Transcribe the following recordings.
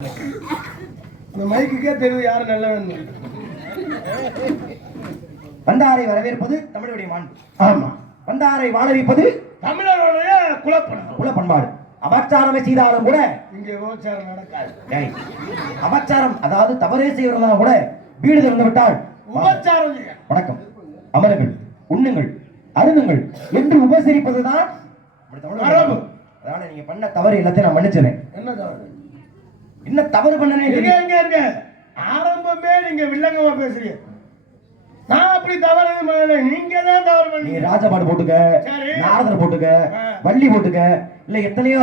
இந்த மைக்குக்கே தெரியுது யாரு நல்லவன். வந்தாரை வரவேற்பது தமிழுடைய மாண்பு. ஆமா, வந்தாரை வாழ வைப்பது தமிழருடைய குலப்பண்பாடு. அபச்சாரமே செய்தாலும் கூட இங்க விபச்சாரம் நடக்காது. அபச்சாரம் அதாவது தவறே செய்வதா கூட வீடு திறந்து விட்டால் உபச்சாரம் வணக்கம் அமருங்கள், உண்ணுங்கள், அருந்துங்கள் என்று உபசரிப்பதுதான் மரபு. அதனால நீங்க பண்ண தவறு எல்லாத்தையும் நான் மன்னிச்சிருக்கேன். என்ன தவறு? என்ன தவறு பண்ணனே? ஆரம்பமே நீங்க வில்லங்கமா பேசுறீங்க. நான் அப்படி தவறு பண்ணல, நீங்க தான் தவறு பண்ணீங்க. ராஜபாடு போட்டுக்க, நாரதர் போட்டுக்க, வள்ளி போட்டுக்க, இல்ல எத்தனையோ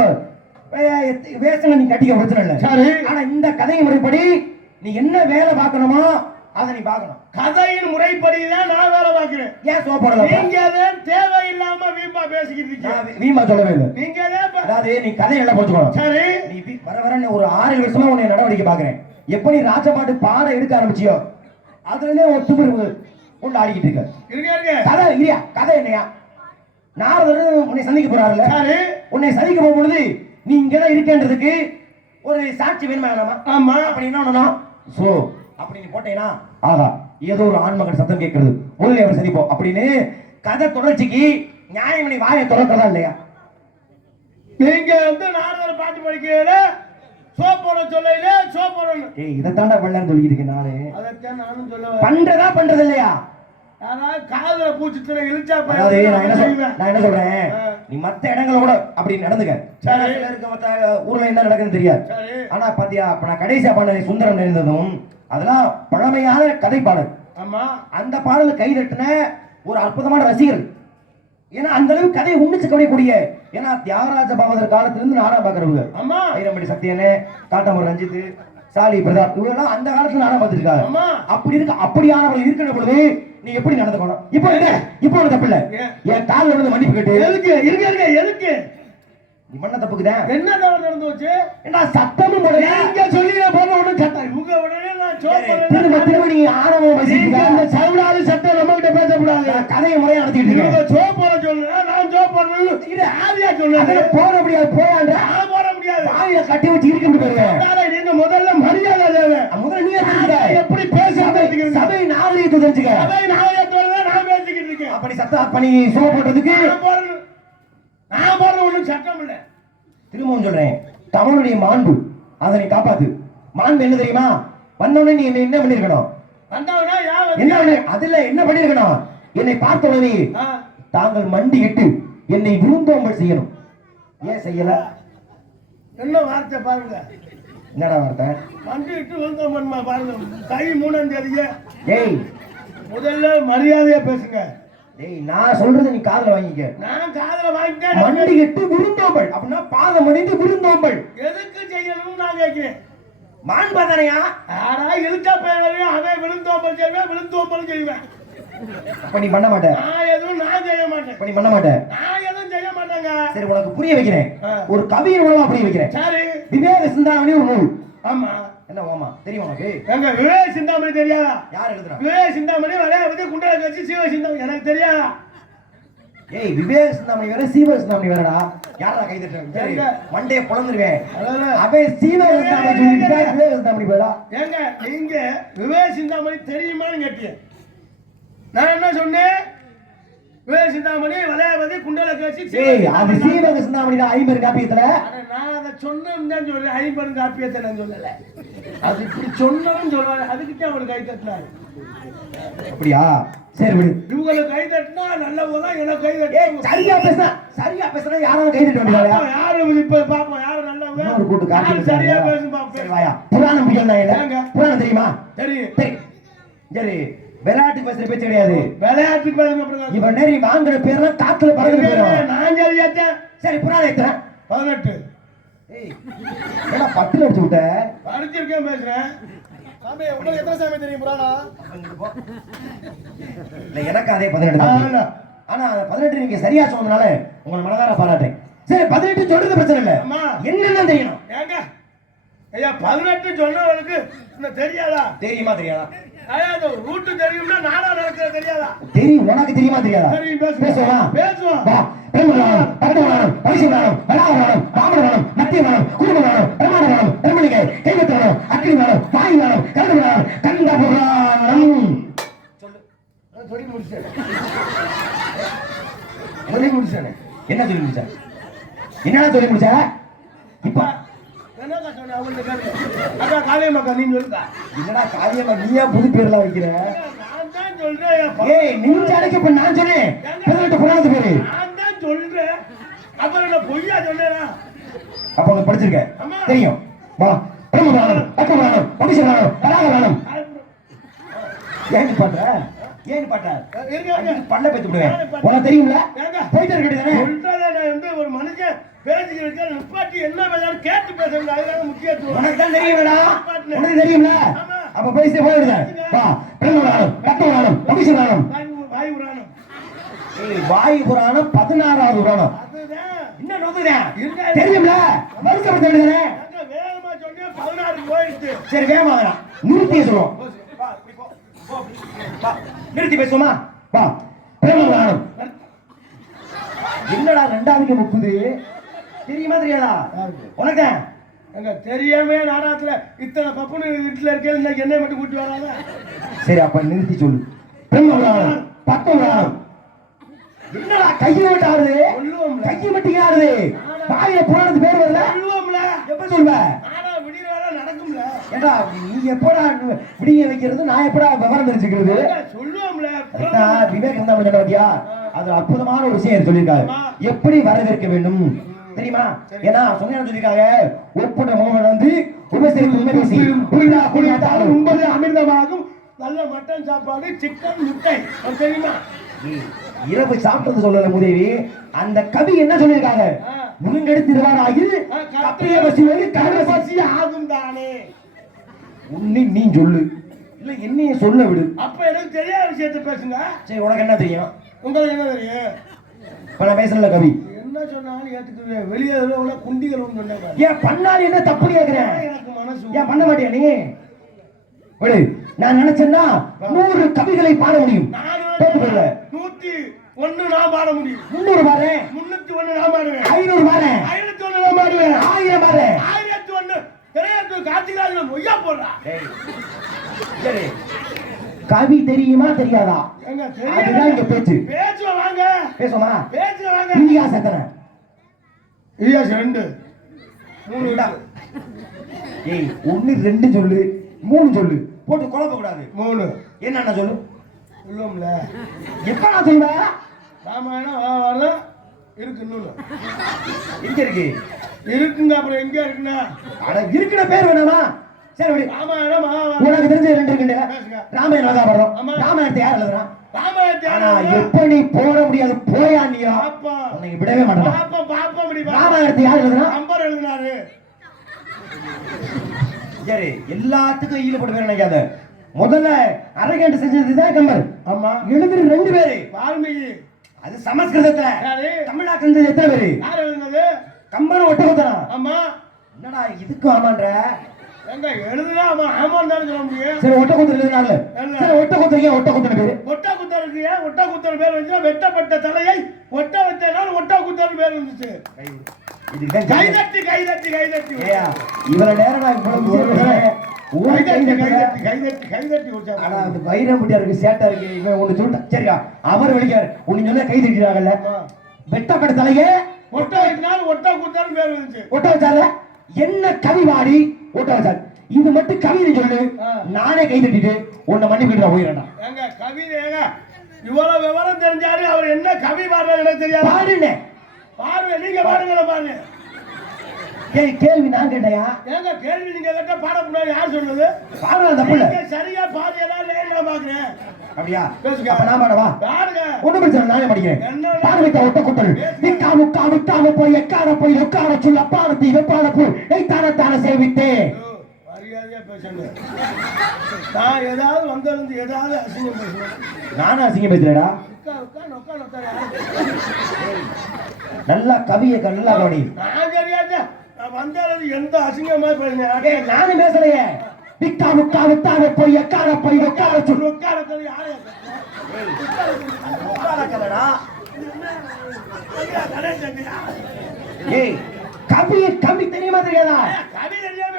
வேஷங்களை நீ கட்டிக்க பிரச்சனை இல்ல. ஆனா இந்த கதை முறைப்படி நீ என்ன வேலை பார்க்கணுமோ அதை நீ பார்க்கணும். கதையின் முறைப்படி தான் நான் வேலை பார்க்கிறேன். ஏன் சோப்படல? நீங்க தான் தேவையில்லாம வீம்பா பேசிக்கிட்டு இருக்கீங்க. வீம்பா சொல்லவே இல்லை. நீங்க தான் அதாவது நீ கதை நல்லா போச்சுக்கணும். சரி, நீ வர வர ஒரு 6 வருஷமா உன்னை நடவடிக்கை பாக்குறேன். எப்ப நீ ராஜபாட்டு பாட எடுக்க ஆரம்பிச்சியோ அதுல இருந்தே ஒரு துமிரு உள்ள ஆடிக்கிட்டு இருக்க. கதை இல்லையா? கதை என்னையா? நாரதர் உன்னை சந்திக்க போறாருல்ல, உன்னை சந்திக்க போகும்பொழுது நீ இங்கதான் இருக்கேன்றதுக்கு ஒரு சாட்சி வேணுமா வேணாமா? ஆமா. அப்படி என்ன சோ அப்படி நீ போட்டேனா, ஆகா ஏதோ ஒரு ஆண்மகன் சத்தம் கேட்கறது, முதல்ல அவர் சந்திப்போம் அப்படின்னு கதை தொடர்ச்சிக்கு நியாயம் நீ வாயை தொடர்றதா இல்லையா? நீங்க வந்து நாரதர் பாட்டு படிக்கல, சோப்போட சொல்லல, சோப்போட இதைத்தாண்டா பண்ணலன்னு சொல்லிட்டு இருக்கேன் நானு. அதைத்தான் நானும் சொல்லுவேன். பண்றதா பண்றது இல்லையா? யாராவது காதுல பூச்சிட்டு இழுச்சா நான் என்ன சொல்றேன், நீ மத்த இடங்கள கூட அப்படி நடந்துக்க. இருக்க மத்த ஊர்ல என்ன நடக்குன்னு தெரியாது. ஆனா பாத்தியா, இப்ப நான் கடைசியா பண்ண சுந்தரம் நிறைந்ததும் அதெல்லாம் பழமையான கதை பாடல். ஆமா, அந்த பாடல் கைதட்டின ஒரு அற்புதமான ரசிகர். ஏன்னா அந்த அளவு கதையை உன்னிச்சு கவனிக்கூடிய, ஏன்னா தியாகராஜ பாவதர் காலத்துல இருந்து நாடகம் பாக்குறவங்க. ஆமா, வைரம்படி சத்தியனே, காட்டாமூர் ரஞ்சித், சாலி பிரதாப் இவங்கெல்லாம் அந்த காலத்துல நாடகம் பார்த்துருக்காங்க. அப்படி இருக்கு, அப்படியானவர்கள் இருக்கிற பொழுது நீ எப்படி நடந்துக்கணும்? இப்போ என்ன, இப்போ ஒரு தப்பு இல்ல, என் காலில் விழுந்து மன்னிப்பு கேட்டு எதுக்கு இருக்க எதுக்கு நீ பண்ண தப்புக்குதான். என்ன தவறு நடந்து வச்சு? என்ன சத்தமும் போடுங்க, இங்க சொல்லி போன உடனே சட்டம் இவங்க உடனே நான் திரும்ப நீ ஆணவம் வசிக்க அந்த சவுடாது சட்டம் நம்ம கிட்ட பேசக்கூடாது. கதையை முறையா நடத்திட்டு இருக்கீங்க. சோப்போட சொல்லுங்க, நான் சோப்போட இது ஆதியா சொல்லுங்க. போட முடியாது, போயாண்ட நான் போட முடியாது. வாயில கட்டி வச்சு இருக்கிட்டு போயிருங்க. நீங்க முதல்ல மரியாதை தேவை. முதல்ல நீ எப்படி பேசாம சபை நாகரீகத்தை தெரிஞ்சுக்க. சபை நாகரீகத்தோட நான் பேசிக்கிட்டு இருக்கேன். அப்படி சத்தம் பண்ணி சோ போடுறதுக்கு நான் போடுற ஒண்ணும் சட்டம் இல்ல. திரும்பவும் சொல்றேன், தமிழுடைய மாண்பு அதை நீ காப்பாத்து. மாண்பு என்ன தெரியுமா? வந்தவனே நீ என்ன பண்ணிருக்கணும்? என்ன அதுல என்ன பண்ணிருக்கணும்? என்னை பார்த்த உடனே தாங்கள் மண்டியிட்டு என்னை விருந்தோம்பல் செய்யணும். ஏன் செய்யல? என்ன வார்த்தை பாருங்க. என்னடா வார்த்தை? மண்டியிட்டு விருந்தோம்பல் பாருங்க. தை 3ஆம் தேதியே. ஏய், முதல்ல மரியாதையா பேசுங்க. ஏய், நான் சொல்றது நீ காதுல வாங்கிக்க. நான் காதுல வாங்கிட்டேன். மண்டியிட்டு விருந்தோம்பல் அப்படின்னா பாதம் மடிந்து விருந்தோம்பல் எதுக்கு செய்யணும்னு நான் கேட்கிறேன். மாண்பாதனையா? யாரா இழுத்தா பேரையும் அவன் விழுந்தோம்பல் செய்வேன், விழுந்தோம்பல் செய்வேன். அப்ப நீ பண்ண மாட்டேன். நான் எதுவும் நான் செய்ய மாட்டேன். அப்ப நீ பண்ண மாட்டேன். நான் எதுவும் செய்ய மாட்டேங்க. சரி, உனக்கு புரிய வைக்கிறேன். ஒரு கவியின் மூலமா புரிய வைக்கிறேன். சரி, விவேக சிந்தாமணி ஒரு நூல். ஆமா, என்ன ஓமா தெரியுமா உனக்கு? எங்க விவேக சிந்தாமணி தெரியாதா? யார் எழுதுறா? விவேக சிந்தாமணி வளையாபதி குண்டல கட்சி சிவ சிந்தாமணி எனக்கு தெரியாதா? ஏய், விவேக சிந்தாமணி வேற சீவ சிந்தாமணி வேறடா. யாரா கை தட்டுறாங்க? மண்டைய பொளந்துருவேன். அவன் சீவ சிந்தாமணி சொல்லிட்டா விவேக சிந்தாமணி பேரா? ஏங்க நீங்க விவேக சிந்தாமணி தெரியுமான்னு கேட்டீங்க. நான் என்ன சொன்னேன்? விவேக சிந்தாமணி வளையாபதி குண்டல கட்சி. ஏய், அது சீவ சிந்தாமணி தான் 50 காப்பியத்துல. நான் அதை சொன்னேன்னு தான் சொல்றேன். 50 காப்பியத்தை நான் சொல்லல. அது இப்படி சொன்னோம்னு சொல்றாரு. அதுக்கிட்ட அவனுக்கு கை தட்டினாரு. அப்படியா? சரி விடு. இவங்களுக்கு கை தட்டினா நல்ல போதா, எனக்கு கை தட்டி. சரியா பேசுனா, சரியா பேசுனா யாரும் கை தட்ட வேண்டியதா? யாரும் இப்ப பாப்போம் யாரு நல்லவங்க. ஒரு கூட்டு காப்பி சரியா பேசுங்க பாப்போம். சரி வாயா. புராணம் பிடிக்கல இல்ல? புராணம் தெரியுமா? தெரியும். சரி, விளையாட்டு பேசுற பேச்சு கிடையாது. விளையாட்டுக்கு பேசுங்க. இவன் நேரி வாங்குற பேர்லாம் காத்துல பறந்து போயிடும். நான் சரியாத்தேன். சரி, புராணம் எத்தனை? 18. ஏய், ஏடா 10 அடிச்சு விட்ட? படிச்சிருக்கேன் பேசுறேன். சாமி உங்களுக்கு எத்தனை சாமி தெரியும் புராணம்? இல்ல, எனக்கு அதே 18 தான். ஆனா 18 நீங்க சரியா சொன்னதுனால உங்களை மனதார பாராட்டுறேன். சரி, 18 சொல்றது பிரச்சனை இல்ல. என்னென்ன தெரியணும்? ஏங்க ஐயா 18 சொன்னவங்களுக்கு இன்னும் தெரியாதா? தெரியுமா தெரியாதா? ஐயா ரூட் தெரியும்னா நாடா நடக்கிறது தெரியாதா? தெரியும். உனக்கு தெரியுமா தெரியாதா? தெரியும். பேசுவோம். பேசுவோம். பெருமாள் பரமநாதம் பரிசுநாதம் வராகநாதம் ராமநாதம் சத்தியமானம் குடும்பமானம் பிரமாணமானம் பிரமணிகை கைவத்தமானம் அக்னிமானம் வாயுமானம் கருடமானம் கண்ட புராணம் சொல்லி முடிச்சேன் சொல்லி முடிச்சேன். என்ன சொல்லி முடிச்ச? என்னடா சொல்லி முடிச்ச? இப்ப என்னடா சொன்ன அவங்களுக்கு கேளு. அக்கா காளியம்மாக்கா நீ சொல்லுடா. என்னடா காளியம்மா நீயா புது பேர்லாம் வைக்கிற? நான் தான் சொல்றேன். ஏய் நிஞ்ச அடக்கு இப்ப நான் சொன்னேன். பதினெட்டு புராணத்து பேரு. நான் தான் சொல்றேன். அப்புறம் நான் பொய்யா சொன்னேனா? அப்ப உனக்கு படிச்சிருக்க தெரியும். வா பிரம்மபுராணம் அக்கபுராணம் அபிஷேகானம் பராகரானம். ஏன் பாட்ட? ஏன் பாட்ட? பண்ண பேத்து விடுவேன். உனக்கு தெரியும்ல? போயிட்டு இருக்கே தானே. சொல்றத நான் வந்து ஒரு மனுஷன் பேசிக்கிட்டு நிப்பாட்டி என்ன வேணாலும் கேட்டு பேசுறது அதுதான் முக்கியத்துவம். உனக்கு தான் தெரியும்டா. உனக்கு தெரியும்ல? அப்ப பேசி போயிடுங்க. வா பிரம்மபுராணம் அக்கபுராணம் அபிஷேகானம் வாயு புராணம். ஏய் வாயு புராணம் 16வது புராணம். அதுதான் என்ன நோக்குறேன்? தெரியும்ல? வருஷம் தெரியுதானே? வேகமா சொன்னே 16 போயிடுச்சு. சரி வேகமா வரா. நிறுத்தி சொல்லுவோம். நிறுத்தி பேசுவோமா? வா பிரம்மபுராணம். என்னடா ரெண்டாவதுக்கு முக்குது? தெரியுமா தெரியாதா? உனக்கு எங்க தெரியாம நாடகத்துல இத்தனை பப்புனு வீட்டுல இருக்கேன் இன்னைக்கு என்னை மட்டும் கூட்டி வராத. சரி அப்ப நிறுத்தி சொல்லு. பிரம்மபுராணம் 10 புராணம். என்னடா கையை விட்டு ஆடுது? கையை மட்டும் ஆடுது. வாயில புராணத்து பேர் வரல. சொல்லுவோம்ல. எப்ப சொல்வ? ஆனா விடிய வேலை நடக்கும்ல. ஏண்டா நீ எப்படா விடிய வைக்கிறது? நான் எப்படா விவரம் தெரிஞ்சுக்கிறது? சொல்லுவோம்ல. விவேகம் தான் சொன்னடியா. அது அற்புதமான ஒரு விஷயம் சொல்லியிருக்காரு. எப்படி வரவேற்க வேண்டும் தெரியுமா? ஏன்னா சொன்ன சொல்லியிருக்காங்க. ஒப்புட மோகன் வந்து உபசரிப்பு உண்மை பேசி புள்ளா புள்ளாட்டாலும் உண்பது அமிர்தமாகும். நல்ல மட்டன் சாப்பாடு சிக்கன் முட்டை தெரியுமா? இரவு சாப்பிட்டது சொல்லல முதேவி. அந்த கவி என்ன சொல்லியிருக்காங்க? முருங்கெடுத்து இருவாராயில் கப்பைய பசி கடல பசி ஆகும் தானே. உன்னை நீ சொல்லு இல்ல என்னைய சொல்ல விடு. அப்ப எனக்கு தெரியாத விஷயத்தை பேசுங்க. சரி உனக்கு என்ன தெரியும்? உங்களுக்கு என்ன தெரியும்? இப்ப நான் பேசல கவி. என்ன சொன்னாலும் ஏத்துக்குவேன். வெளியே உள்ள குண்டிகள் சொன்னாங்க. ஏன் பண்ணாலும் என்ன தப்பு கேக்குறேன்? எனக்கு மனசு ஏன் பண்ண மாட்டியா நீ? விடு. நான் நினைச்சேன்னா 100 கவிகளை பாட முடியும். 101 நான் பாட முடியும். 300 பாடுறேன். 301 நான் பாடுவேன். 500 பாடுறேன். 501 நான் பாடுவேன். 1000 பாடுறேன். 1001 திரையத்து காட்சிகளாக மொய்யா போடுறா. சரி கவி தெரியுமா தெரியாதா? அதுதான் இங்க பேச்சு. பேச்சுவ வாங்க. பேசுமா? பேச்சுவ வாங்க. இதிகாசம் எத்தனை? இதிகாசம் 2 3 டா. ஏய் 1 2 சொல்லு 3 சொல்லு. போட்டு குழப்ப கூடாது. 3 என்னன்னா சொல்லு. சொல்லுவோம்ல. எப்ப நான் சொல்வேன்? ராமாயணம் வரலாம் இருக்கு. இன்னொன்னு எங்க இருக்கு? இருக்குங்க. அப்புறம் எங்க இருக்குன்னா அட இருக்கிற பேர் வேணாமா? சரி விடு. ராமாயணம் உனக்கு தெரிஞ்ச 2 இருக்குங்க. பேசுங்க. ராமாயணம் மகாபாரதம். ராமாயணத்தை யார் எழுதுறா? ஆனா எப்ப நீ போட முடியாது போயா நீயா? உன்னை விடவே மாட்டேன். ராமாயணத்தை யார் எழுதுறா? கம்பர் எழுதினாரு. சரி எல்லாத்துக்கும் ஈடுபட்டு பேர் நினைக்காத. முதல்ல அரகேண்ட் செஞ்சதுதான் கம்பர். ஆமா. எழுதுற 2 பேரு வால்மீகி. அது சமஸ்கிருதத்துல. தமிழ்நாட்டுல இருந்து எத்தனை பேரு? யார் எழுதுனது? கம்பன் ஒட்டகுத்தனா. ஆமா. என்னடா இதுக்கும் ஆமான்ற? எங்க எழுதுனா ஆமா ஆமான்னு தான் சொல்ல முடியும். சரி ஒட்டகுத்தர் எழுதுனால. சரி ஒட்டகுத்தர் ஏன் ஒட்டகுத்தர் பேரு? ஒட்டகுத்தருக்கு ஏன் ஒட்டகுத்தர் பேர் வந்து வெட்டப்பட்ட தலையை ஒட்ட வைத்ததால் ஒட்டகுத்தர் பேர் வந்துச்சு. இதுதான் கைதட்டி கைதட்டி கைதட்டி. ஏயா இவ்வளவு நேரம் நான் இவ்வளவு கைதட்டி வச்சா. ஆனா அந்த வைரமுடியா இருக்கு சேட்டா இருக்கு. இவன் ஒண்ணு சொல்லிட்டான். சரியா அவர் வெளிக்காரு. ஒண்ணு சொன்னா கை தட்டிடுறாங்கல்ல. வெட்டப்பட்ட தலையே ஒட்ட வைத்ததால் ஒட்டகுத்தர் பேர் வந்துச்சு. ஒட்ட வச்சால என்ன கவி வாடி ஒட்ட வச்சாரு. இது மட்டும் கவிதை சொல்லு. நானே கை தட்டிட்டு உன்னை மன்னிப்பிட்டு போயிடறேன். ஏங்க கவிதை ஏங்க இவ்வளவு விவரம் தெரிஞ்சாரு அவர் என்ன கவி பாடுறது எனக்கு தெரியாது. பாடுனே பாருங்க நீங்க பாருங்க பாருங்க. கேள்வி நான் கேட்டையா? ஏங்க கேள்வி நீங்க கேட்ட பாட முன்னாடி யார் சொன்னது? பாடுறது தப்பு இல்ல. சரியா பாடியதா இல்லையா பாக்குறேன். அப்படியா? பேசுங்க. அப்ப நான் பாடவா? பாருங்க. ஒண்ணு பிரச்சனை நானே படிக்கிறேன். பார்வைத்த ஒட்ட குத்தல் நிக்கா முக்கா முட்டாம போய் எக்கார போய் உட்கார சொல்ல பாடத்தி வெப்பான பூ தான தான சேவித்தே. மரியாதையா பேசுங்க. நான் ஏதாவது வந்திருந்து ஏதாவது அசிங்கம் பேசுவேன். நானும் அசிங்கம் பேசுறேடா. நல்லா கவியை நல்லா கவனி. நான் தெரியாத நான் வந்தாலும் எந்த அசிங்கமா பேசுறேன். நானும் பேசலையே. நிக்கா முக்கா முட்டாம போய் எக்கார போய் உட்கார சொல்லு. உட்கார யாரு ஏய் கவி தெரியுமா தெரியாதா? கவி தெரியாம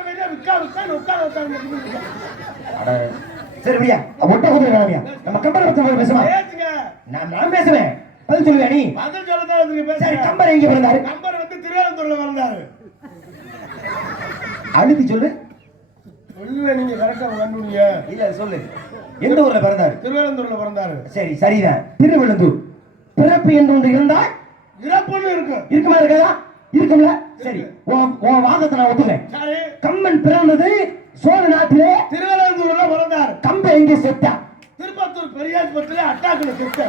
உட்காந்து சரி விடியா ஒட்ட குதிரை கிளம்பியா நம்ம கம்பரை பத்தி பேசுவோம். நான் பேசுவேன், பதில் சொல்லுவியா நீ? பதில் சொல்லதான் சரி, கம்பர் எங்க பிறந்தாரு? கம்பர் வந்து திருவேலந்தூர்ல பிறந்தாரு. அழுத்தி சொல்லு. சொல்லுவேன், நீங்க கரெக்டா கண்டுபிடிங்க. இல்ல சொல்லு, எந்த ஊர்ல பிறந்தாரு? திருவேலந்தூர்ல பிறந்தாரு. சரி, சரிதான், திருவள்ளந்தூர். பிறப்பு என்று ஒன்று இருந்தால் இறப்புன்னு இருக்கும். இருக்குமா இருக்காதா? இருக்கும்ல. சரி, உன் வாதத்தை நான் ஒத்துக்கிறேன். கம்பன் பிறந்தது சோழ நாட்டிலே திருவேலந்தூர்ல பிறந்தாரு. கம்ப எங்க செத்தா? திருப்பத்தூர் பெரியாஸ்பத்திரியில அட்டாக்குல செத்த.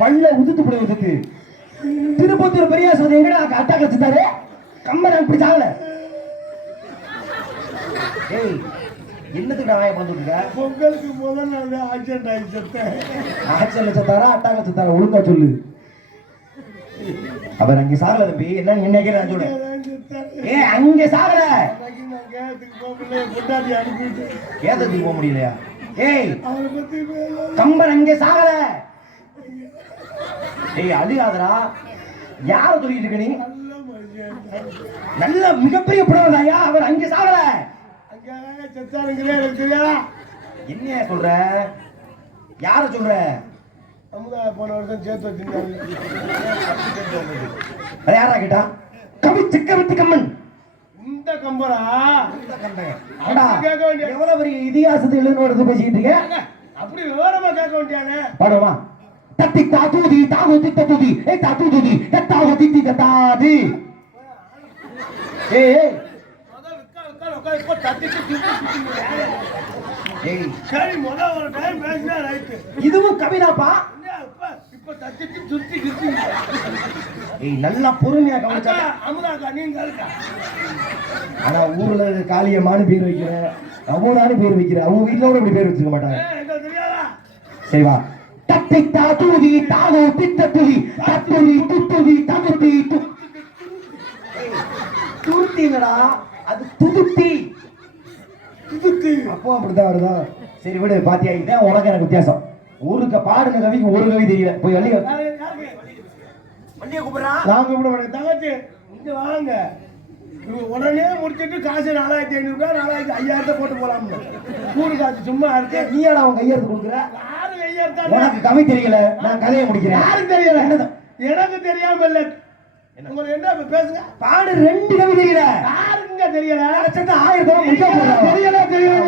பல்ல உதுத்து போடுவதுக்கு திருப்பத்தூர் பெரியாஸ்பத்திரி எங்கடா அட்டாக்குல செத்தாரு? கம்பன் அப்படி சாகல. ஏய், என்னத்துக்கு நான் வந்துருக்க? பொங்கலுக்கு முதல் நாள் ஆக்சிடென்ட் ஆகி செத்தேன். ஆக்சிடென்ட் செத்தாரா அட்டாக்குல செத்தாரா? ஒழுங்கா சொல்லு. அவர் அங்க சாகல தம்பி, என்ன என்ன கேட்க சொல்றேன். ஏ, அங்க சாகல. கேதத்துக்கு போக முடியலையா? ஏய், கம்பன் அங்க சாகல. ஏய், அழுகாதரா. யார சொல்லிட்டு இருக்க நீ? நல்ல மிகப்பெரிய புலவதாயா, அவர் அங்க சாகல. என்ன சொல்ற? யார சொல்ற? போன வருஷம் சேர்த்து வச்சிருந்தாங்க. யாரா கேட்டா? கவி சக்கரவர்த்தி கம்பன். இந்த கம்பரா? எவ்வளவு பெரிய இதிகாசத்தை எழுதுன்னு பேசிக்கிட்டு இருக்க? அப்படி விவரமா கேட்க வேண்டியானே. பாடுமா? தத்தி தாத்தூதி தாகு தித்தூதி ஏ தாத்தூதி தத்தாகு தித்தி தத்தாதி. ஏய் இதுவும் கவிதாப்பா. நல்லா பொறுமையா கவனிச்சா. ஆனா ஊர்ல காளியம்மானு பேர் வைக்கிற, அவ்வளவு பேர் வைக்கிற, அவங்க வீட்டுல கூட இப்படி பேர் வச்சுக்க மாட்டாங்க. சரிவா? தத்தை தாத்தூதி தாகு தித்தூதி தத்துதி துத்துதி தகுதி துருத்திங்கடா, அது துதுத்தி. அப்போ அப்படித்தான் வருதா? சரி விடு, பாத்தியா? இதான் உனக்கு எனக்கு வித்தியாசம். ஊருக்கு பாடுன கவிக்கு ஒரு கவி தெரியல. போய் வள்ளிய கூப்பிடுறா. நான் கூப்பிட தங்கச்சி இங்க வாங்க. உடனே முடிச்சிட்டு காசு 4500 ரூபாய் 4500 போட்டு போலாம்னு கூடு காசு சும்மா இருக்கு. நீயாடா அவன் கையெழுத்து கொடுக்குற? யாரு கையெழுத்தா? உனக்கு கவி தெரியல, நான் கதையை முடிக்கிறேன். யாருக்கு தெரியல? எனக்கு தெரியாம இல்ல. உங்களுக்கு என்ன பேசுங்க? பாடு 2 கவி தெரியல. யாருங்க தெரியல? 1000 தெரியல தெரியல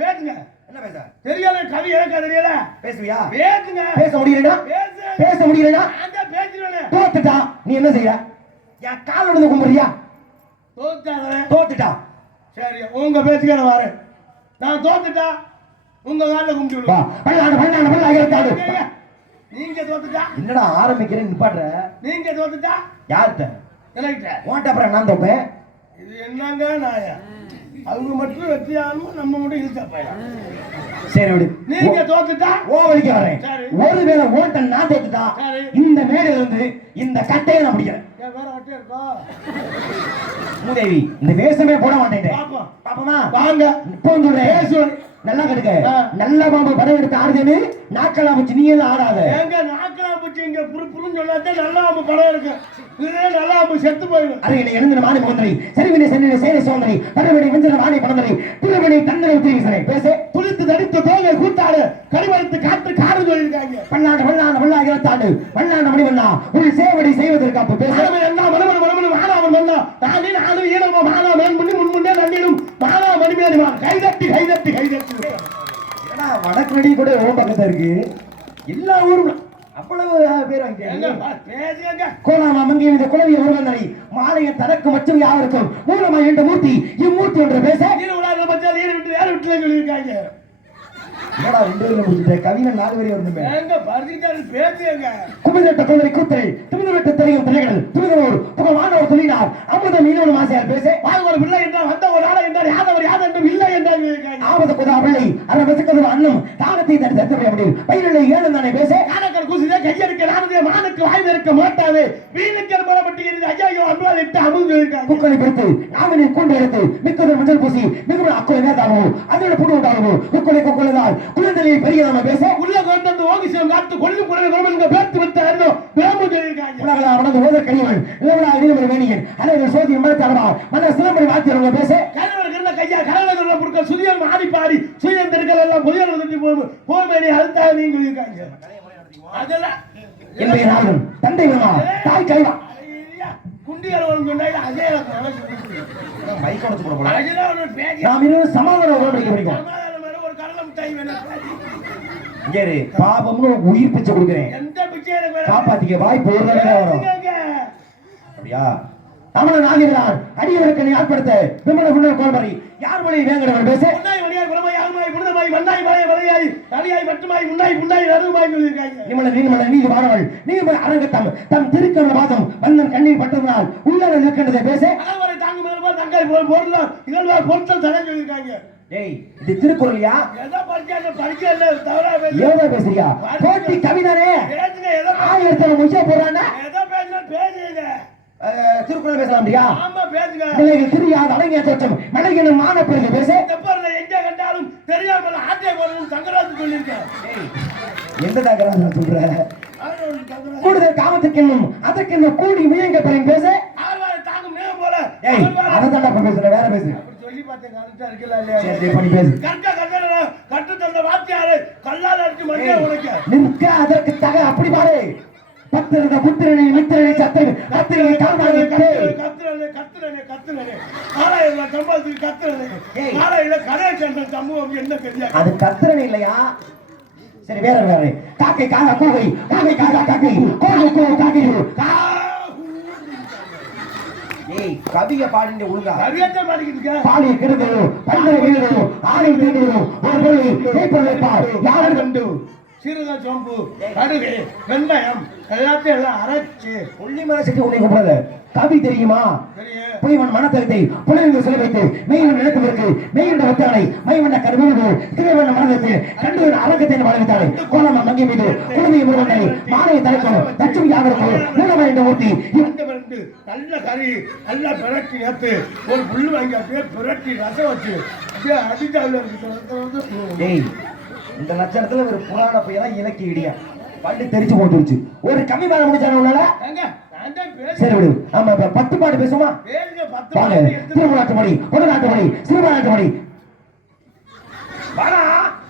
பேசுங்க. என்ன பேச தெரியல? கவி எனக்கு தெரியல. பேசுவியா? பேசுங்க. பேச முடியலடா. பேச முடியலடா. அந்த பேசுறேனே. தோத்துட்டா நீ என்ன செய்யற? என் கால் விழுந்து கும்பிடுறியா? தோத்துட்டா. சரி, உங்க பேச்சுக்கு நான் வரேன். நான் தோத்துட்டா உங்க கால்ல கும்பிட்டு விடுவா. பல்லாண்டு நீங்க தோத்துட்டா என்னடா ஆரம்பிக்கிறேன் நிப்பாட்ற. நீங்க தோத்துட்டா யார்கிட்ட? எனக்கிட்ட. உன்கிட்ட அப்புறம் நான் தோப்பேன். இது என்னங்க நாயா? அவங்க மட்டும் வெற்றி ஆகணும், நம்ம மட்டும் இழுத்தா போயிடலாம். சரி விடு. நீங்க தோத்துட்டா ஓவலிக்க வரேன். ஒருவேளை ஓட்ட நான் தோத்துட்டா இந்த மேடையில இருந்து இந்த கட்டையை நான் பிடிக்கிறேன். வேற கட்டை இருக்கா? மூதேவி, இந்த வேஷமே போட மாட்டேன். பாப்போமா? வாங்க. இப்போ சொல்றேன், நல்லா கடுக்க. நல்ல பாம்பு படம் எடுத்து ஆடுதுன்னு நாக்கலா பூச்சி நீ எல்லாம் ஆடாத. எங்க நாக்கலா பூச்சி இங்க புருப்புருன்னு சொல்லாதே. நல்லா பாம்பு படம் இருக்கு. இதே நல்லா பாம்பு செத்து போயிடும். அதை என்னை எழுந்திர மாணி முகந்தனை சரிவினை சென்னை சேனை சோதனை படவினை வெஞ்சன மாணி படந்தனை திருவினை தந்தனை உத்திரிசனை பேச துளித்து தடித்து தோகை கூத்தாடு கடிவழுத்து காற்று காடு சொல்லியிருக்காங்க. பன்னாண்டு பல்லாண்டு பல்லா இருத்தாண்டு பன்னாண்டு மணி வண்ணா ஒரு சேவடி செய்வதற்கு அப்ப பேச என்ன மனமனு மனமனு மாணவன் வந்தா நானே நானும் ஈனமா மாணவ மேன் பண்ணி முன்முன்னே நன்னிடும் மாணவ மணிமேனி கைதட்டி கைதட்டி கைதட்டி. ஏன்னா வடக்குடி கூட ஓ பக்கத்துல இருக்கு. எல்லா ஊரும் அவ்வளவு பேர் வாங்க. கோலாமா மங்கிய இந்த குலவிய ஒருவந்தனை மாலைய தனக்கு மற்றும் யாருக்கும் மூலமா என்ற மூர்த்தி இம்மூர்த்தி ஒன்று பேச சொல்லியிருக்காங்க. என்னடா 2 பேரும் முடிச்சுட்ட? கவிஞர் 4 வரை வந்துமே. எங்க பரிதிட்டாரு பேசுங்க. குமிதட்ட கோவரி கூத்தரை துமிதட்ட தெரியும் திரைகள் துமிதோர் புகவானோர் துளினார் அமுதம் இன்னொரு மாசையார் பேச வாழ் ஒரு பிள்ளை என்றால் வந்த ஒரு ஆளை என்றால் யாதவர் யாதென்றும் இல்லை என்றால் ஆபத ஆனந்த குதா பிள்ளை அதை வச்சுக்கிறது அண்ணம் தானத்தை தடுத்து முடியும் பயிரில்லை ஏழும் தானே பேச நானக்கர் குசிதே கையெடுக்க நானதே மானுக்கு வாய் திறக்க மாட்டாது வீணுக்கர் போலப்பட்டு இருந்து ஐயோ அன்புவால் இட்டு அமுது இருக்காங்க குக்களை பிடித்து நாமினை கொண்டு எடுத்து மிக்கது மஞ்சள் பூசி மிகவும் அக்குறை நேதாகவும் அதோட புடு உண்டாகவும் குக்களை தான் குழந்தையை பெரிய நாம பேச உள்ள கொண்டு ஓகிசியம் காத்து கொள்ளும் குழந்தை கவர்மெண்ட் பேர்த்து விட்டு அருந்தோம் வேமு இருக்காங்க உலகளா அவனது ஓதர் கனிவன் இளவலா இனிமொழி வேணியன் அனைவர் சோதியம் மனத்தரவா மன்ன சிலம்படி வாத்தியவங்க பேச கணவர்கள் கையா கணவர்கள் பொருட்கள் சுதியம் ஆடி பாடி சுயந்திருக்கள் எல்லாம் புதியல் வந்துட்டு போமேனி அழுத்தாக நீங்க இருக்காங்க அதெல்லாம் என்னுடைய நாளும் தந்தை வேணா தாய் கைவா குண்டிகள் கொண்டாடி அதே நாம் இருவரும் சமாதானம் ஒரு கடலம் தை பாவம்னு உயிர் பிச்சை கொடுக்கிறேன் எந்த பிச்சை காப்பாத்திக்க வாய்ப்பு ஒரு தடவை வரும் அப்படியா தமிழ நாகிறார் அடியவருக்கு ஏற்படுத்த விமல குண்டர் கோல்மரி யார் மொழி வேங்கடவன் பேச முன்னாய் வழியாய் குலமாய் ஆமாய் புனிதமாய் மண்ணாய் மலையை வலையாய் தலையாய் மட்டுமாய் முன்னாய் புன்னாய் நறுமாய் சொல்லியிருக்காங்க நிமல நீர்மல நீதி மாணவள் நீர் அரங்கத்தம் தம் திருக்கமல பாதம் மன்னன் கண்ணீர் பட்டதனால் உள்ளன நிற்கின்றதை பேச அகவரை தாங்கும் மேலமா தங்கை பொருளார் இகழ்வார் பொருட்கள் தடை சொல்லியிருக்காங்க ஏய் இது திருக்குறளியா எதை படிக்க தவறா ஏதோ பேசுறியா போட்டி கவிதானே பேசுங்க எதை ஆயிரத்தி முச்சா போறானா எதை பேசுங்க பேசுங்க திருக்குறள் பேசலாம்டியா ஆமா பேசுங்க பிள்ளைகள் தெரியாத அடங்கிய தோற்றம் மனைவியின் மான பிறகு பேச தெப்பர்ல எங்க கண்டாலும் தெரியாமல் ஆட்டை போடணும் சங்கராத்து சொல்லியிருக்கேன் எந்த தகராறு சொல்ற கூடுதல் காமத்துக்கென்னும் அதற்கென்னும் கூடி முயங்க பிறகு பேச தாங்கும் நேரம் போல ஏய் அதான் பேசுற வேற பேசு சொல்லி பார்த்தேன் கரெக்டா இருக்கல இல்லையா சரி பண்ணி பேசு கரெக்டா கட்டு தந்த வாத்தியாரு கல்லால் அடிச்சு மணியா உனக்கு நிற்க அதற்கு தக அப்படி பாரு பத்திரத புத்திரனை மித்திரனை சத்திரனை கத்திரனை கால்வாங்க கத்துறனே ஆளாயிரம் சம்பளத்துக்கு கத்துறனே ஆளாயில கடை சென்ற சமூகம் என்ன தெரியாது அது கத்திரனை இல்லையா சரி வேற வேற காக்கை காக்கா கூவை காக்கை காக்கா காக்கை கோழி கோழி காக்கை ஏய் கவிய பாடிங்க ஒழுங்கா கவியத்தை பாடிக்கிட்டு பாலிய கெடுதலும் பல்லை வீடுகளும் ஆணை வீடுகளும் ஒரு பொருளை ஏற்படுவை பார் யாரும் கண்டு சீரக சோம்பு கடுகு வெந்தயம் எல்லாத்தையும் எல்லாம் அரைச்சு புள்ளி மரசுக்கு உன்னை கூப்பிடல கவி தெரியுமா புலிவன் மனத்தகத்தை புலிவன் சிலை வைத்து மெய்வன் நிலத்திற்கு மெய்வண்ட வத்தானை மைவண்ண கருவீடு திருவண்ண மனதத்தை கண்டு அரங்கத்தை வழங்கித்தாளை கோலம மங்கி மீது குழுமையை முருகனை மாலையை தலைக்கும் லட்சுமி யாவருக்கு மூலமா என்ற ஊட்டி நல்ல கறி நல்லா பிரட்டி நேத்து ஒரு புல்லு வாங்கி அப்படியே பிரட்டி ரசம் வச்சு அடிச்சாவில் இந்த லட்சணத்துல ஒரு புராண பையெல்லாம் இலக்கிய இடியா பண்டு தெரிச்சு போட்டுருச்சு ஒரு கம்மி மேல முடிச்சான சரி விடு ஆமா 10 பாட்டு பேசுமா திருமணாட்டு மொழி கொடநாட்டு மொழி சிறுமநாட்டு மொழி வாடா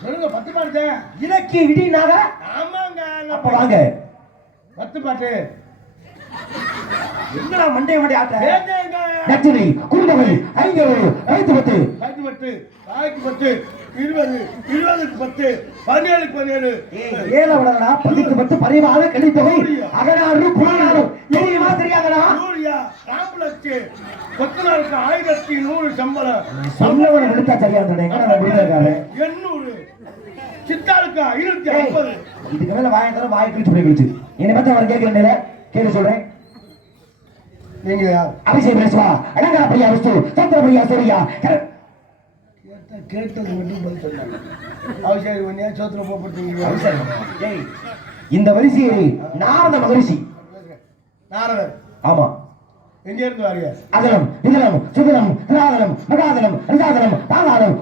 சொல்லுங்க 10 பாட்டு இலக்கிய இடினாக ஆமாங்க அப்ப வாங்க 10 பாட்டு என்னடா மண்டே மண்டே ஆட்ட நச்சினை குறுந்தொகை ஐங்கரு ஐந்து பத்து 20 20க்கு 10 17க்கு 17 ஏல விடலடா 10க்கு 10 பரிவாத கணித்தொகை அகனாறு புலனாறு தெரியுமா தெரியாதடா நூறியா ராம்பலக்கு 10 நாளுக்கு 1100 சம்பளம் சொன்னவன விடுத்தா சரியா இருந்தானே எங்கடா விடுறாரு 800 சித்தாளுக்கு 550 இதுக்கு மேல வாயை தர வாயை கிழிச்சு போய் கிழிச்சு என்ன பத்தி அவர் கேக்குறேன்ல கேளு சொல்றேன் நீங்க அபிஷேக் பேசுவா அடங்கா பிரியா வஸ்து சந்திர பிரியா சூரியா கேட்டது மட்டும் பதில் சொன்னாங்க அவசரம் ஒன்னே சோத்துல போட்டுட்டீங்க இந்த வரிசையை நாரத மகரிஷி நாரதர் ஆமா எங்க இருந்து வாரியா அகலம் இதலம் சுதலம் திராதலம் மகாதலம் ரிசாதலம் தாதாதலம்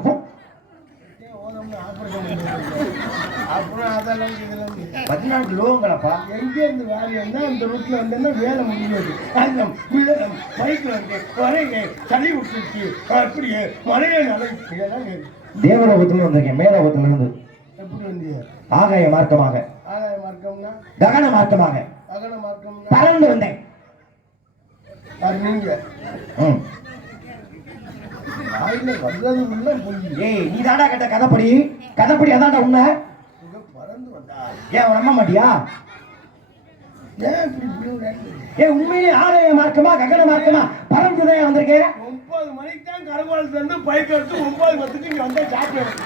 அப்புறம் அதெல்லாம் இதெல்லாம் 14 லோகங்களப்பா எங்க இருந்து வாரியம்னா அந்த ரூட்ல வந்தேன்னா வேலை முடியாது அண்ணம் விழலம் பைக்ல இருந்து வரைங்க சளி விட்டுருச்சு அப்படியே மழைய நலை இதெல்லாம் தேவலோகத்துல வந்திருக்கேன் மேலோகத்துல இருந்து எப்படி வந்தீங்க ஆகாய மார்க்கமாக ஆகாய மார்க்கம்னா ககன மார்க்கமாக அகன மார்க்கம்னா பறந்து வந்தேன் அது நீங்க நீ தாண்டா கேட்ட கதைப்படி அதான்டா உண்மை ஏன் நம்ப மாட்டியா உண்மையிலே ஆலய மார்க்கமா ககன மார்க்கமா பறந்துதான் வந்திருக்கேன் 9 மணிக்கு தான் கருவாள் தந்து பைக் எடுத்து 9:10 இங்க வந்தா சாப்பிடுவேன்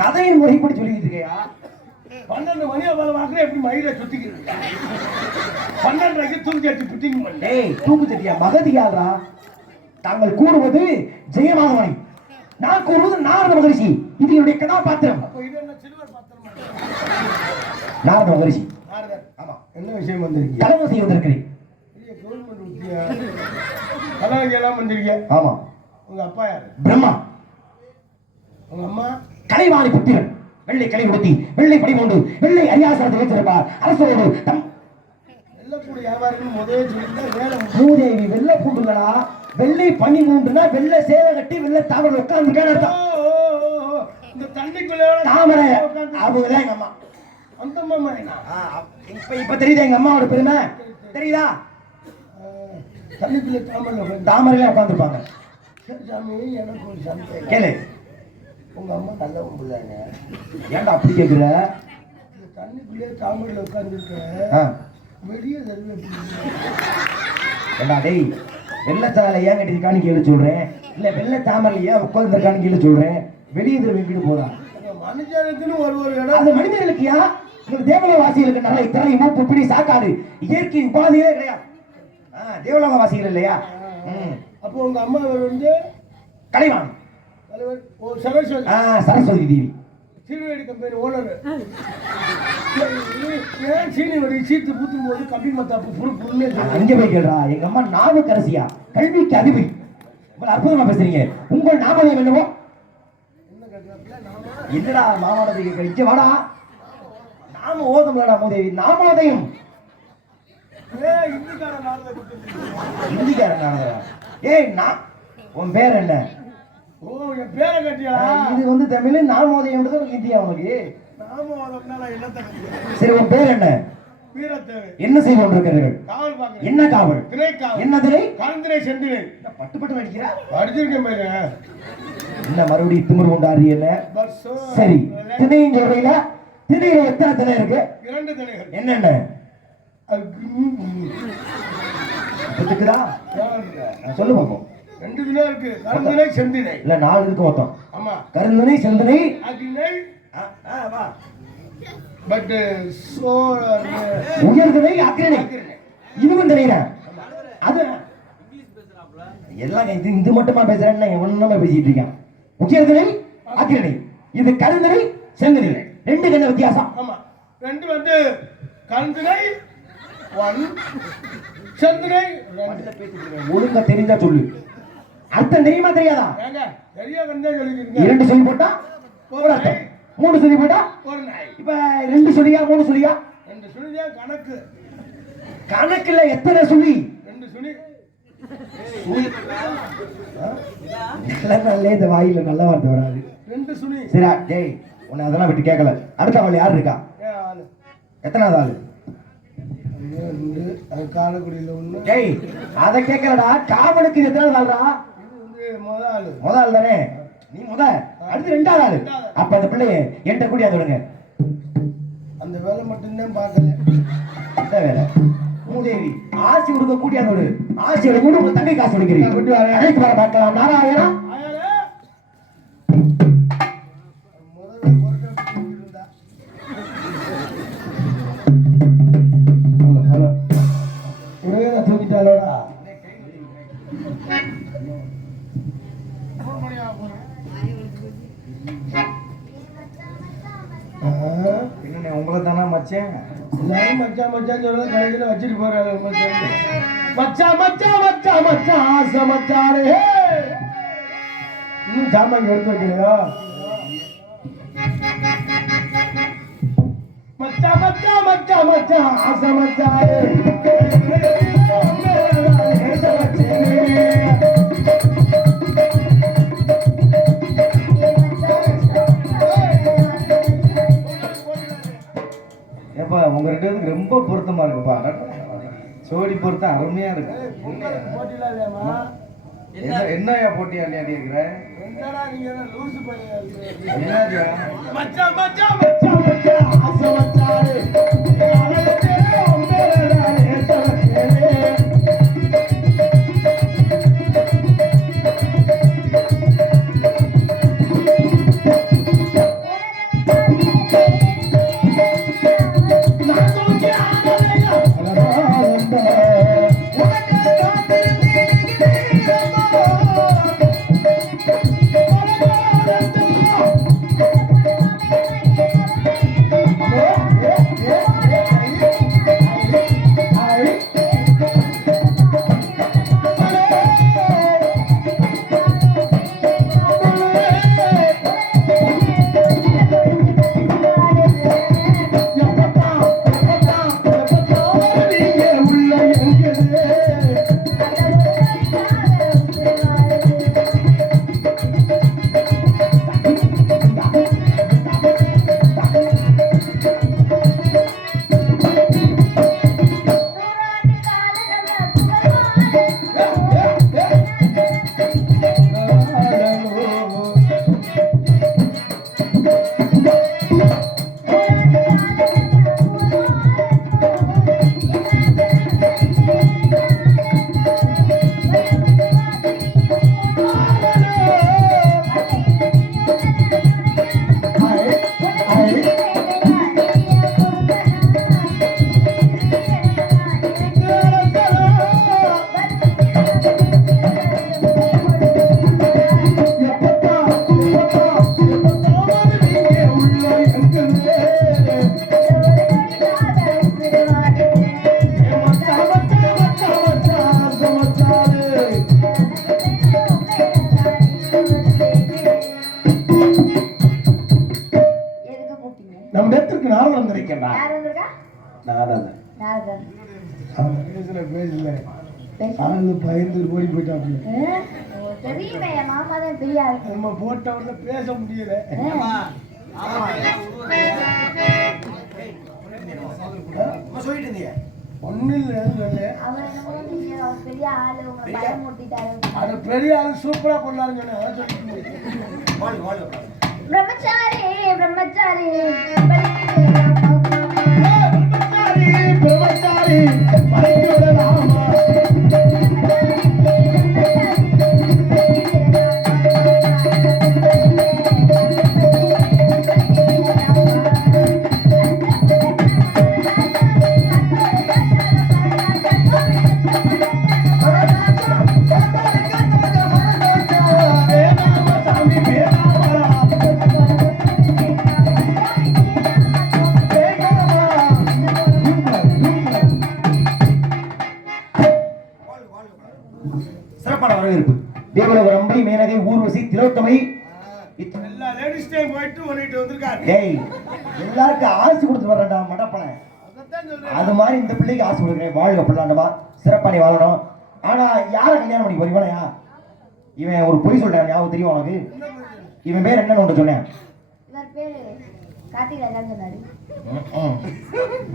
கதையின் முறைப்படி சொல்லிட்டு இருக்கியா 12 மணி வாக்குல எப்படி மயில சுத்திக்கிட்டு 12 மகான்றாக்கி தூக்கி எடுத்து பிட்டிங் பண்ண ஏய் தூக்கு தட்டியா மகதியாரா தாங்கள் கூறுவது ஜெயமாதவனை நான் கூறுவது நாரத மகரிஷி இது என்னுடைய கதாபாத்திரம் அப்ப இது என்ன சில்வர் பாத்திரமா நாரத மகரிஷி நாரதர் ஆமா என்ன விஷயம் வந்திருக்கீங்க தலைமை செய்ய வந்திருக்கிறேன் பெரிய கவர்மெண்ட் உத்தியா கலாங்க எல்லாம் வந்திருக்கீங்க ஆமா உங்க அப்பா யாரு பிரம்மா உங்க அம்மா கலைவாணி புத்திரன் வெள்ளை கலை உடுத்தி வெள்ளை படி கொண்டு வெள்ளை அரியாசனத்தை வைத்திருப்பார் அரசோடு தம் வெள்ளப்பூடு வியாபாரிகள் முதலே சொல்லியிருந்தா வேலை மூதேவி வெள்ளை பூண்டுங்களா வெள்ளை பனி மூண்டுனா வெள்ளை சேவை கட்டி வெள்ளை தாமரை உட்கார்ந்து அர்த்தம் இந்த தண்ணிக்குள்ள தாமரை அவங்கதான் எங்க அம்மா அந்த மாமா இப்ப தெரியுதா எங்க அம்மாவோட பெருமை தெரியுதா தண்ணிக்குள்ள தாமரை தாமரையில உட்காந்துருப்பாங்க சாமி எனக்கு ஒரு சந்தேகம் கேளு உங்க அம்மா நல்லவங்க பிள்ளைங்க ஏன்டா அப்படி கேக்குற இந்த தண்ணிக்குள்ளே தாமரையில் உட்காந்துருக்க வெளியே தருவே ஏண்டா டேய் வெள்ளத்தால ஏன் கட்டிருக்கான்னு கேளு சொல்றேன் இல்ல வெள்ளை தாமரையில ஏன் உட்காந்துருக்கான்னு கேளு சொல்றேன் வெளியே தருவேன் போறா மனுஷனுக்குன்னு ஒரு இடம் அது மனிதர்களுக்குயா இந்த தேவலோக வாசிகளுக்கு நல்ல இத்தனை மூப்பு பிடி சாக்காடு இயற்கை உபாதையே கிடையாது தேவலோக வாசிகள் இல்லையா அப்போ உங்க அம்மா வந்து கலைவாணி சரஸ்வதி சரஸ்வதி தேவி சீனிவெடி கம்பெனி ஓனர் ஏன் சீனிவெடி சீத்து பூத்தும் போது கம்பி மத்தாப்பு புருன்னு அங்கே போய் கேள்றா எங்க அம்மா நாவுக்கரசியா கல்விக்கு அதிபதி இவ்வளவு அற்புதமா பேசுறீங்க உங்கள் நாமதயம் என்னவோ என்னடா மாமாவதி இங்க வாடா நாம ஓதம்லடா மூதேவி நாமோதயம் இந்திக்காரன் நானதா ஏய் நான் உன் பேர் என்ன ஓ என் பேரை கட்டியா இது வந்து தமிழ் நாமோதயம்ன்றது இந்தியா உனக்கு நாமோதம்னா என்னத்த சரி உன் பேர் என்ன வீரத்தேவை என்ன செய்து கொண்டிருக்கிறீர்கள் காவல் பாக்குறேன் என்ன காவல் திணை காவல் என்ன திணை கலந்திரை செந்தினை பட்டு பட்டு நடிக்கிறா படிச்சிருக்கேன் பாரு என்ன மறுபடியும் திமிர் கொண்டாடுறீ என்ன சரி திணையும் சொல்றீங்களா திணையில எத்தனை திணை இருக்கு 2 திணைகள் என்னென்ன இருக்குதா சொல்லு பாப்போம் 2 திணை இருக்கு கருந்தினை செந்தினை இல்ல 4 இருக்கு மொத்தம் ஆமா கருந்தினை செந்தினை அதினை வா பட் சோ உயர்திணை அக்கிரணை இதுவும் திணைனா அது எல்லாம் இது மட்டுமா பேசுறேன்னா ஒண்ணுமா பேசிட்டு இருக்கேன் உயர்திணை அக்கிரணை இது கருந்தினை செந்தினை 2 என்ன வித்தியாசம் ஆமா 2 வந்து கருந்தினை 1 செந்தினை 2 ஒழுங்கா தெரிஞ்சா சொல்லு அர்த்தம் தெரியுமா தெரியாதா ஏங்க சரியா கண்டே சொல்லிருக்கீங்க 2 சொல்லி போட்டா ஒரு அர்த்தம் 3 சொல்லி போட்டா ஒரு நாய் இப்ப 2 சொல்லியா 3 சொல்லியா 2 சொல்லியா கணக்கு கணக்குல எத்தனை சொல்லி 2 சொல்லி நல்ல இந்த வாயில நல்ல வார்த்தை வராது 2 சொல்லி சரியா டேய் உன்னை அதெல்லாம் விட்டு கேட்கல அடுத்த ஆள் யார் இருக்கா ஆளு எத்தனாவது ஆளு அது காலக்குடியில ஒண்ணு டேய் அத கேட்கலடா காவலுக்கு எத்தனாவது ஆள்டா இது முத ஆள் தானே நீ முத அடுத்து 2வது ஆளு அப்ப அந்த பிள்ளைய என்கிட்ட கூடியா சொல்லுங்க அந்த வேலை மட்டும்தான் பார்க்கல அந்த வேலை மூதேவி ஆசி கொடுக்க கூட்டியா சொல்லு ஆசியோட கூட உங்க தங்கை காசு கொடுக்கிறீங்க அழைத்து வர பார்க்கலாம் நாராயணா தூக்கிட்டாலோடா என்ன உங்களை தானே மச்சேன் எல்லாரும் மச்சான் மச்சான் சொல்றது கடைசியில் வச்சுட்டு போறாரு மச்சான் மச்சான் மச்சான் மச்சான் ஆசை மச்சாரே இன்னும் சாமான் எடுத்து வைக்கிறீங்களா மச்சான் மச்சான் மச்சான் மச்சான் ஆசை மச்சாரே ஏப்பா உங்க 2 பேருக்கு ரொம்ப பொருத்தமா இருக்குப்பா சோடி பொருத்தம் அருமையா இருக்கு என்னையா போட்டியா விளையாடி இருக்கிற மச்சான் மச்சான் மச்சான் மச்சான் ஆசை மச்சாரே பேசல ஆளு பயந்து ஓடி போயிட்டாப்ல. தெரியுமே என் மாமா தான் பெரிய ஆளு. நம்ம போட்டவன பேச முடியல. சொல்லிட்டு இருந்தீங்க ஒண்ணு இல்ல அவர் என்னமோ நீங்க அவர் பெரிய ஆளு உங்களை பயமுறுத்திட்டாரு. அது பெரிய ஆளு சூப்பரா பண்ணாருன்னு சொன்னேன். அதை சொல்லிட்டு பிரம்மச்சாரி பிரம்மச்சாரி பிரம்மச்சாரி படைத்து விடலாமா சிறப்பான வரவேற்பு. தேவலோக ரம்பை, மேனகை, ஊர்வசி, திலோத்தமை எல்லா லேடிஸ் டைம் போயிட்டு பண்ணிட்டு வந்திருக்காரு. டேய் எல்லாருக்கும் ஆசை கொடுத்து வரேன்டா மடப்பன. அது மாதிரி இந்த பிள்ளைக்கு ஆசை கொடுக்குறேன். வாழ்க பிள்ளாண்டவா, சிறப்பாடி வாழணும். ஆனா யாரை கல்யாணம் பண்ணி போறீங்களா? இவன் ஒரு பொய் சொல்றான், ஞாபகம் தெரியும் உனக்கு? இவன் பேர் என்னன்னு ஒன்று சொன்னேன். இவர் பேரு கார்த்திக் ராஜா சொன்னாரு.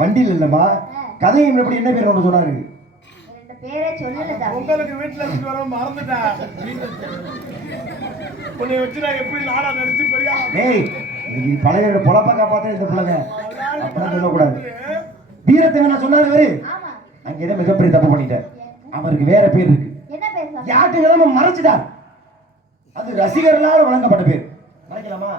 வண்டியில் இல்லப்பா, கதையும் எப்படி என்ன பேர் ஒன்று சொன்னாரு? ரெண்டு பேரே சொல்லல தான். உங்களுக்கு வீட்டுல இருந்து வர மறந்துட்டா. உன்னை வச்சு நான் எப்படி நாடா நடிச்சு பெரிய டேய் இன்னைக்கு பழைய பொழப்ப காப்பாத்த இந்த பிள்ளைங்க அப்படிலாம் சொல்லக்கூடாது. வீரத்தை நான் சொன்னாரு அவரு. ஆமா. அங்கேதான் மிகப்பெரிய தப்பு பண்ணிட்டார். அவருக்கு வேற பேர் இருக்கு. என்ன பேர் சொன்னாரு? யாருக்கு நம்ம மறைச்சிட்டார். அது ரசிகர்களால் வழங்கப்பட்ட பேர். மறைக்கலாமா?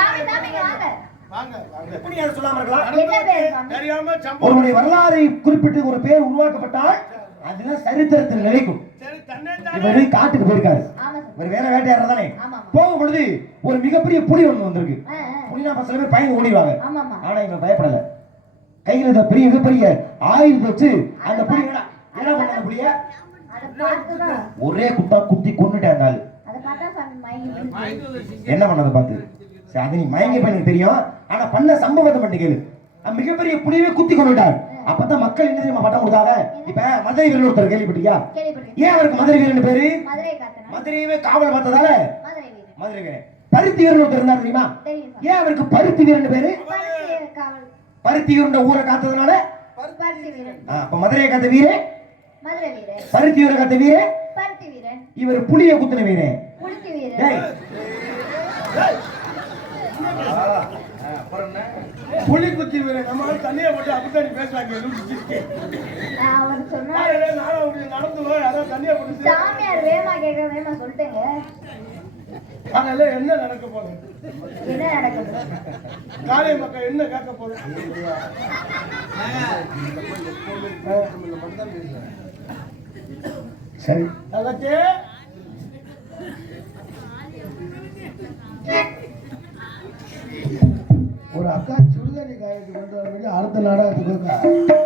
தாமி தாமிங்க வாங்க. வாங்க எப்படி யாரும் சொல்லாம இருக்கலாம்? என்ன பேர் சொன்னாரு? தெரியாம ஒருவருடைய வரலாறை குறிப்பிட்டு ஒரு பேர் உருவாக்கப்பட்டால் அதுதான் சரித்திரத்தில் நிலைக்கும். சரி தன்னை இவரு காட்டுக்கு போயிருக்காரு. ஆமா சார். இவர் வேற வேட்டையாடுற தானே. ஆமா. போகும் பொழுது ஒரு மிகப்பெரிய புலி ஒண்ணு வந்திருக்கு. புலினா சில பேர் பயந்து ஓடிடுவாங்க. ஆமாமா. ஆனா இவன் பயப்படல. கையில இந்த பெரிய மிகப்பெரிய ஆயுதம் வச்சு அந்த புலி என்ன பண்ண அந்த புலிய அத பார்த்து தான் ஒரே குத்தா குத்தி கொன்னுட்டாங்க. அத பார்த்தா சாமி மயங்கி என்ன பண்ணத பார்த்து சரி அது நீ மயங்கி பண்ணி தெரியும். ஆனா பண்ண சம்பவத்தை மட்டும் கேளு. மிகப்பெரிய புலியவே குத்தி கொண்டுட்டார். அப்பதான் மக்கள் என்ன தெரியுமா பட்டம் கொடுத்தாங்க? இப்ப மதுரை வீரன் ஒருத்தர் கேள்விப்பட்டியா? ஏன் அவருக்கு மதுரை வீரன் பேரு? மதுரையவே காவல் பார்த்ததால மதுரை வீரன். பருத்தி வீரன் ஒருத்தர் இருந்தார் தெரியுமா? ஏன் அவருக்கு பருத்தி வீரன் பேரு? பருத்தி வீரன் ஊரை காத்ததுனால அப்ப மதுரையை காத்த வீரன் பருத்தி வீரன் காத்த வீரன் இவர் புலிய குத்துன வீரன். புலி குத்தி வீரன் நம்ம தண்ணியை போட்டு அப்படித்தான் பேசுறாங்க. நடந்து போய் அதான் தண்ணியை போட்டு சாமியார் வேமா கேட்க வேமா சொல்லிட்டேங்க. அதனால என்ன நடக்க போகுது? என்ன நடக்குது? காலை மக்கள் என்ன கேட்க போகுது? சரி அதே ஒரு அக்கா சுடுதண்ணி காயத்துக்கு கொண்டு வர அடுத்த நாடகத்துக்கு